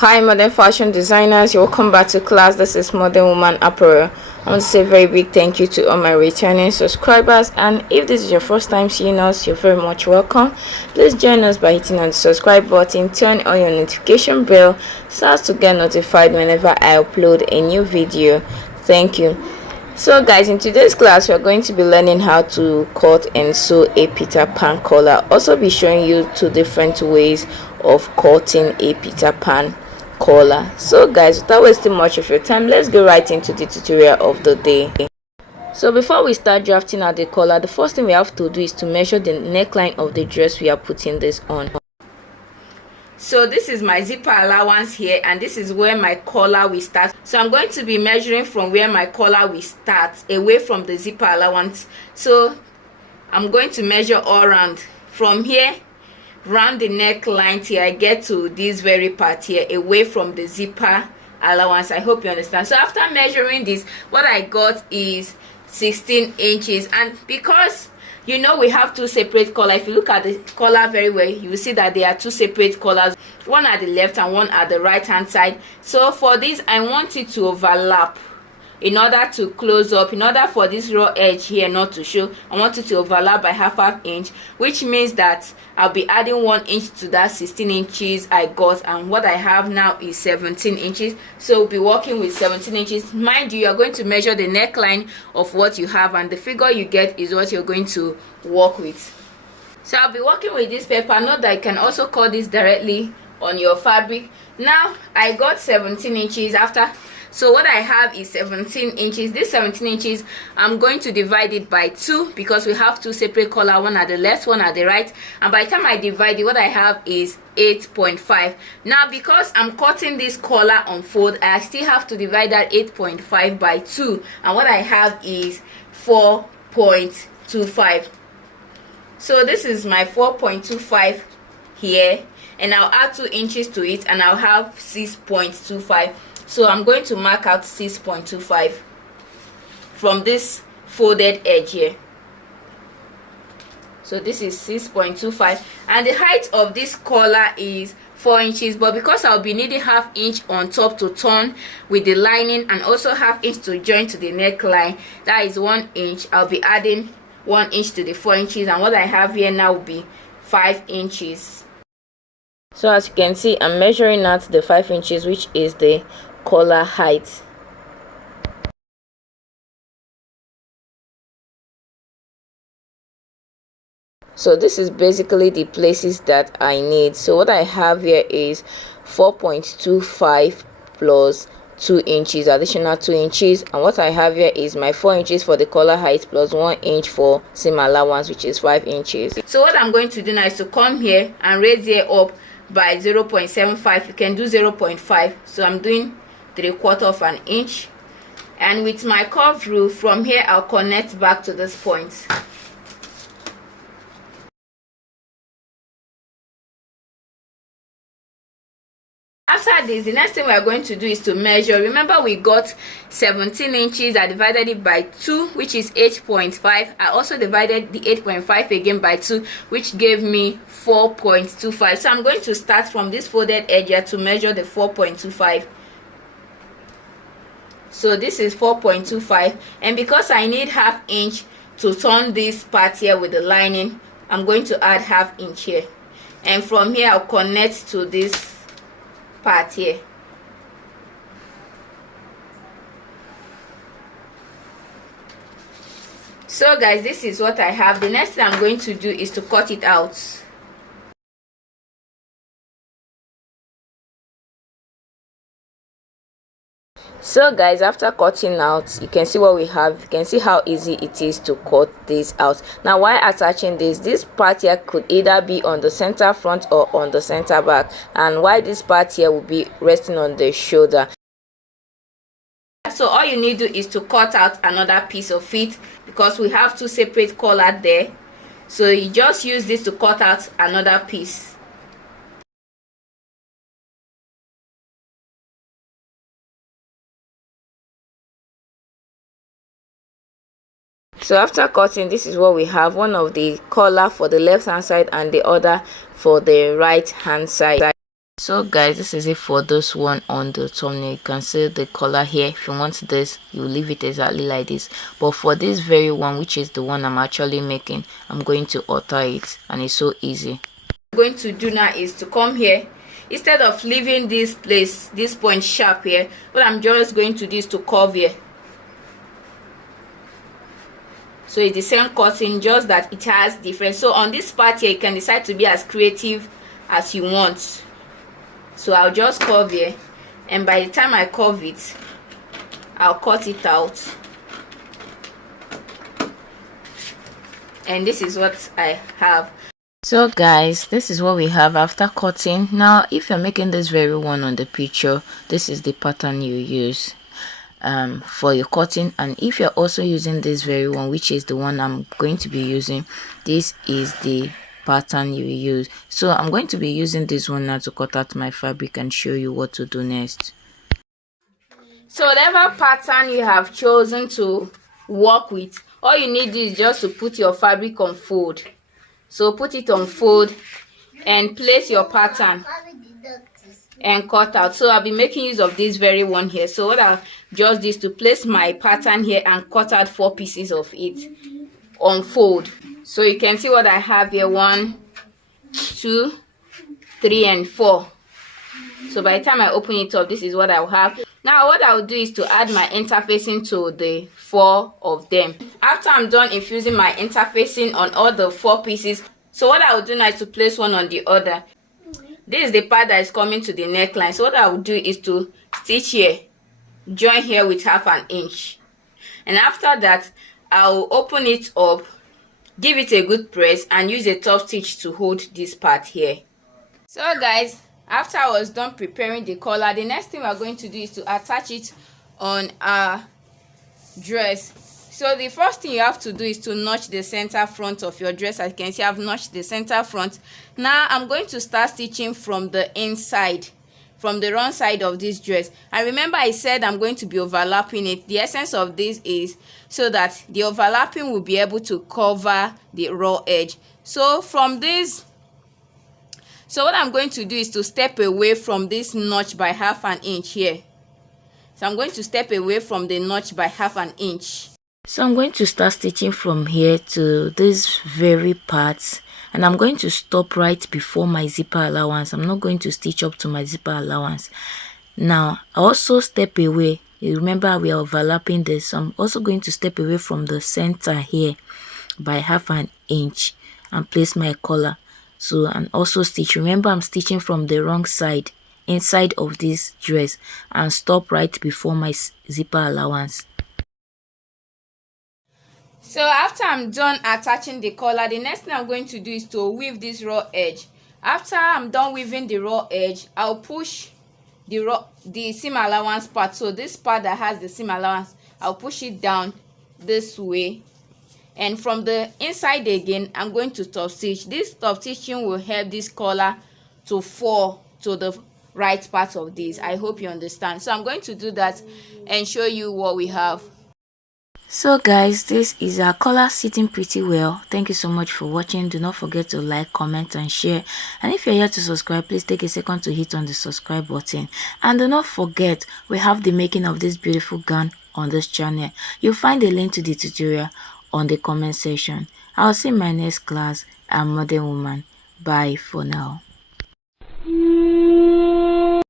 Hi modern fashion designers, welcome back to class. This is Modern Woman Apparel. I want to say a very big thank you to all my returning subscribers, and if this is your first time seeing us, you're very much welcome. Please join us by hitting on the subscribe button, turn on your notification bell so as to get notified whenever I upload a new video. Thank you. So guys, in today's class we're going to be learning how to cut and sew a Peter Pan collar. Also be showing you two different ways of cutting a Peter Pan collar. So guys, without wasting much of your time, let's go right into the tutorial of the day. So before we start drafting out the collar, the first thing we have to do is to measure the neckline of the dress we are putting this on. So this is my zipper allowance here, and this is where my collar will start. So I'm going to be measuring from where my collar will start away from the zipper allowance. So I'm going to measure all around from here round the neckline till I get to this very part here away from the zipper allowance. I hope you understand. So after measuring this, what I got is 16 inches, and because you know we have two separate collars, if you look at the collar very well, you will see that there are two separate collars, one at the left and one at the right hand side. So for this, I want it to overlap in order to close up, in order for this raw edge here not to show. I want it to overlap by half inch, which means that I'll be adding 1 inch to that 16 inches I got, and what I have now is 17 inches. So we'll be working with 17 inches. Mind you, are going to measure the neckline of what you have, and the figure you get is what you're going to work with. So I'll be working with this paper. Note that you can also cut this directly on your fabric. Now I got 17 inches after. So what I have is 17 inches. This 17 inches, I'm going to divide it by 2 because we have two separate collar, one at the left, one at the right. And by the time I divide it, what I have is 8.5. Now because I'm cutting this collar on fold, I still have to divide that 8.5 by 2. And what I have is 4.25. So this is my 4.25 here. And I'll add 2 inches to it, and I'll have 6.25. So I'm going to mark out 6.25 from this folded edge here. So this is 6.25, and the height of this collar is 4 inches, but because I'll be needing half inch on top to turn with the lining and also half inch to join to the neckline, that is 1 inch. I'll be adding 1 inch to the 4 inches, and what I have here now will be 5 inches. So as you can see, I'm measuring out the 5 inches, which is the collar height. So this is basically the places that I need. So what I have here is 4.25 plus 2 inches, additional 2 inches, and what I have here is my 4 inches for the collar height plus 1 inch for seam allowance, which is 5 inches. So what I'm going to do now is to come here and raise here up by 0.75. You can do 0.5. So I'm doing 3/4 of an inch, and with my curve rule from here I'll connect back to this point. After this, the next thing we are going to do is to measure. Remember, we got 17 inches. I divided it by 2, which is 8.5. I also divided the 8.5 again by 2, which gave me 4.25. So I'm going to start from this folded edge here to measure the 4.25. So this is 4.25, and because I need half inch to turn this part here with the lining, I'm going to add half inch here, and from here I'll connect to this part here. So guys, this is what I have. The next thing I'm going to do is to cut it out. So guys, after cutting out, you can see what we have. You can see how easy it is to cut this out. Now while attaching this part here could either be on the center front or on the center back, and while this part here will be resting on the shoulder. So all you need to do is to cut out another piece of it, because we have two separate collars there. So you just use this to cut out another piece. So after cutting, this is what we have: one of the collar for the left hand side and the other for the right hand side. So guys, this is it for this one on the thumbnail. You can see the color here. If you want this, you leave it exactly like this, but for this very one, which is the one I'm actually making, I'm going to alter it, and it's so easy. What I'm going to do now is to come here. Instead of leaving this place, this point sharp here, what I'm just going to do is to curve here. So it's the same cutting, just that it has different. So on this part here, you can decide to be as creative as you want. So I'll just curve here, and by the time I curve it, I'll cut it out. And this is what I have. So guys, this is what we have after cutting. Now if you're making this very one on the picture, this is the pattern you use for your cutting. And if you're also using this very one, which is the one I'm going to be using, this is the pattern you use. So I'm going to be using this one now to cut out my fabric and show you what to do next. So whatever pattern you have chosen to work with, all you need is just to put your fabric on fold. So put it on fold and place your pattern and cut out. So I'll be making use of this very one here. So what I'll just do is to place my pattern here and cut out 4 pieces of it on fold. So you can see what I have here: 1, 2, 3, and 4. So by the time I open it up, this is what I'll have. Now what I'll do is to add my interfacing to the 4 of them. After I'm done infusing my interfacing on all the 4 pieces, so what I will do now is to place one on the other. This is the part that is coming to the neckline. So what I will do is to stitch here, join here with 1/2 inch, and after that I'll open it up, give it a good press, and use a top stitch to hold this part here. So guys, after I was done preparing the collar, the next thing we are going to do is to attach it on our dress. So the first thing you have to do is to notch the center front of your dress. As you can see, I've notched the center front. Now I'm going to start stitching from the inside, from the wrong side of this dress. And remember, I said I'm going to be overlapping it. The essence of this is so that the overlapping will be able to cover the raw edge. So from this, so what I'm going to do is to step away from this notch by 1/2 inch here. So I'm going to step away from the notch by 1/2 inch. So I'm going to start stitching from here to this very part, and I'm going to stop right before my zipper allowance. I'm not going to stitch up to my zipper allowance. Now I also step away. You remember we are overlapping this, so I'm also going to step away from the center here by 1/2 inch and place my collar. So, and also stitch. Remember, I'm stitching from the wrong side, inside of this dress, and stop right before my zipper allowance. So after I'm done attaching the collar, the next thing I'm going to do is to weave this raw edge. After I'm done weaving the raw edge, I'll push the seam allowance part. So this part that has the seam allowance, I'll push it down this way. And from the inside again, I'm going to top stitch. This top stitching will help this collar to fall to the right part of this. I hope you understand. So I'm going to do that and show you what we have. So guys, this is our collar sitting pretty well. Thank you so much for watching. Do not forget to like, comment, and share. And if you're here to subscribe, please take a second to hit on the subscribe button. And do not forget, we have the making of this beautiful gown on this channel. You'll find a link to the tutorial on the comment section. I'll see you in my next class. I'm Modern Woman. Bye for now.